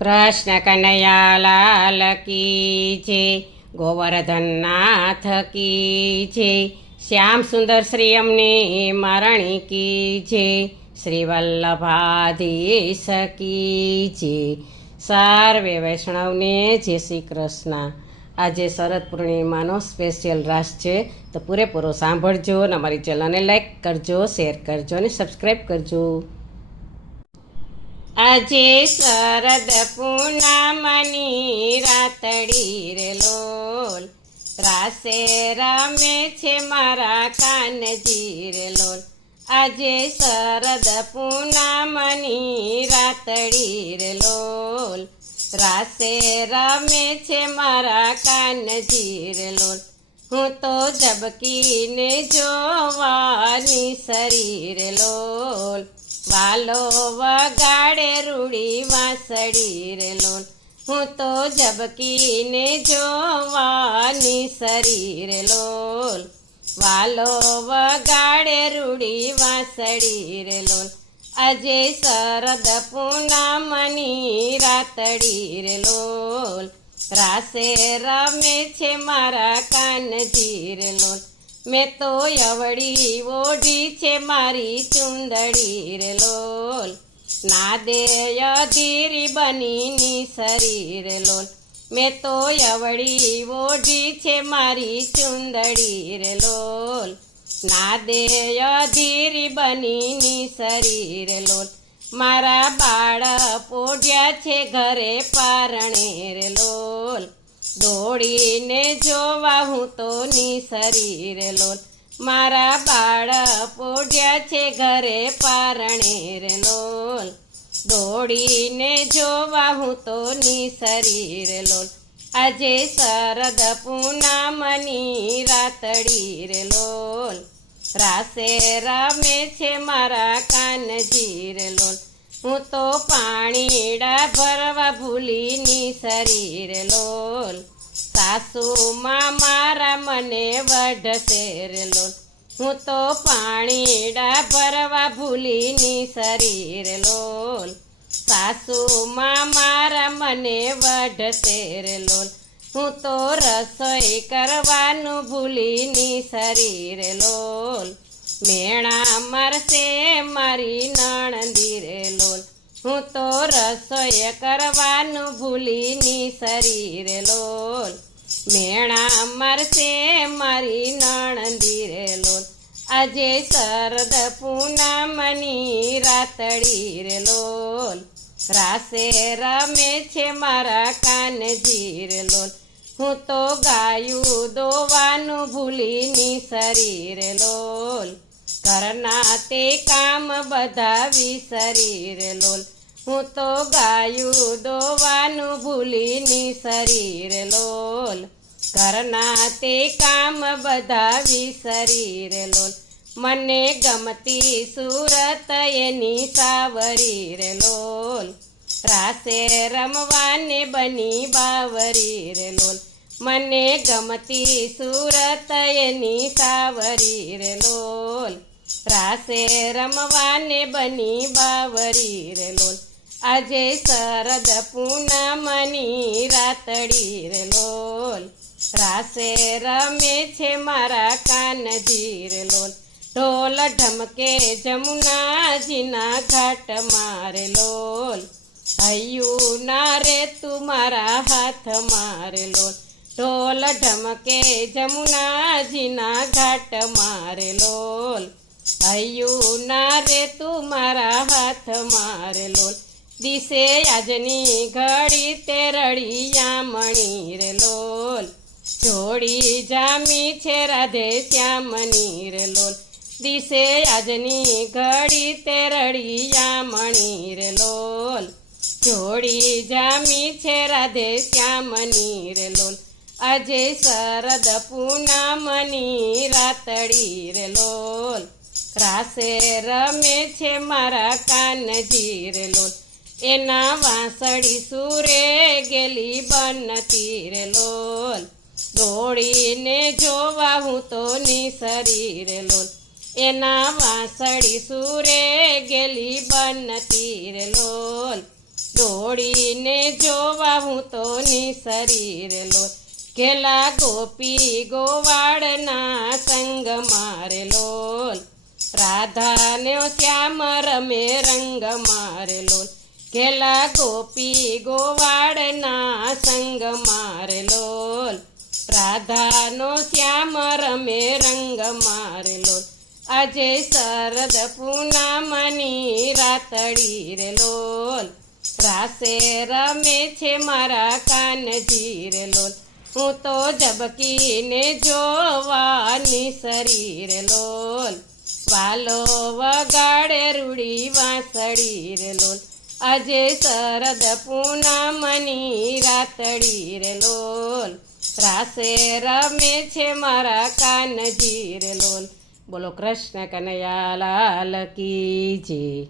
કૃષ્ણ કનૈયા લાલ કી છે ગોવર્ધનનાથ કી છે શ્યામ સુંદર શ્રી અમને મારણી કી છે શ્રી વલ્લભાધીશ કી છે સર્વે વૈષ્ણવને જય શ્રી કૃષ્ણ. આજે શરદ પૂર્ણિમાનો સ્પેશિયલ રાસ છે, તો પૂરેપૂરો સાંભળજો અને અમારી ચેનલને લાઈક કરજો શેર કરજો અને સબસ્ક્રાઈબ કરજો. આજે શરદ પૂનમની રાતડી રે લોલ. રાસે રમે છે મારા કાનજી રે લોલ. આજે શરદ પૂનમની રાતડી રે લોલ. રાસે રમે છે મારા કાનજી રે લોલ. હું તો જબકીને જોવાની શરીર લોલ. વાલો વગાડે રૂડી વાસળી રે લોલ. હું તો જબકીને જોવાની શરીર લોલ. વાલો વગાડે રૂડી વાસળી રે લોલ. આજે શરદ પૂનમની રાતડી રે લોલ. રાસે રમે છે મારા કાનજી રે લોલ. મેં તો અવળી ઓઢી છે મારી ચુંદડી રે લોલ. ના દે અધીરી બનીની શરીર લોલ. મેં તો અવળી ઓઢી છે મારી ચુંદડી રે લોલ. ના દે અધીરી બનીની શરીર લોલ. મારા બાળ પોઢ્યા છે ઘરે પારણે રે લોલ. દોડીને જોવા હું તો ની શરીર લોલ. મારા બાળ પોઢ્યા છે ઘરે પારણે રે લોલ. દોડીને જોવા હું તો ની શરીર લોલ. આજે શરદ પૂનમની રાતડી રે લોલ. રાસે રમે છે મારા કાનજી રે લોલ. હું તો પાણીડા ભરવા ભૂલીની શરીર લોલ. સાસુમાં મારા મને વઢશે રે હું તો પાણીડા ભરવા ભૂલીની શરીર લોલ સાસુમાં મારા મને વઢશે રે હું તો રસોઈ કરવાનું ભૂલીની શરીર લોલ મેણા મરશે મારી નણંદી રે લોલ હું તો રસોઈ કરવાનું ભૂલીની શરીર લોલ મેણા મરશે મારી નણંદી રે લોલ આજે શરદ પૂનમની રાતડી રે લોલ. રાસે રમે છે મારા કાનજી રે લોલ. હું તો ગાયું દોવાનું ભૂલીની શરીર લોલ. ઘરના તે કામ બધા વિસરીર લોલ. હું તો ગાયું દોવાનું ભૂલીની શરીર લોલ. ઘરના તે કામ બધા વિસરીર લોલ. મને ગમતી સુરત એની સાવરી રે લોલ. રાસે રમવાને બની બાવરી રે લોલ. મને ગમતી સુરત એની સાવરી રે લોલ. રાસે રમવાને બની બાવરી રે લોલ. આજે શરદ પૂનમની રાતડી રે લોલ. રાસે રમે છે મારા કાનજી રે લોલ. ઢોલ ઢમકે જમુનાજીના ઘાટ મારે લોલ. હૈયું ના રે તું મારા હાથ મારે લોલ. ઢોલ ઢમકે જમુનાજીના ઘાટ મારે લોલ. હૈયું ના રે તું મારા હાથ મારે લોલ. દિશે આજની ઘડી તે રળિયા મણી રે લોલ. જોડી જામી છે રાધે શ્યામની રે લોલ. દિશે આજની ઘડી તે રળિયા મણી રે લોલ. જોડી જામી છે રાધે શ્યામની રે લોલ. આજે શરદ પૂનમની રાતડી રે લોલ. રાસે રમે છે મારા કાનજી રે એના વાંસળી સુરે ગેલી બનતી રે લોલ. દોડીને જોવા હું તો નિસરી રે લોલ. એના વાંસળી સુરે ગેલી બનતી રે લોલ. દોડીને જોવા હું તો નિસરી રે લોલ. કેલા ગોપી ગોવાળના સંગ મારે લોલ. રાધાને શ્યામ રમે રંગ મારે લોલ. કેલા ગોપી ગોવાળના સંગ મારે લોલ રાધાનો શ્યામ રમે રંગ મારે લોલ આજે શરદ પૂનામની રાતડી રે લોલ રાસે રમે છે મારા કાનજી રે લોલ હું તો જબકીને જોવાની શરીર લોલ વાલો વગાડે રૂડી વાંસળી રે લોલ આજે શરદ પૂનમની રાતડી રે લોલ. રાસે રમે છે મારા કાનજી રે લોલ. બોલો કૃષ્ણ કનૈયા લાલ કી જય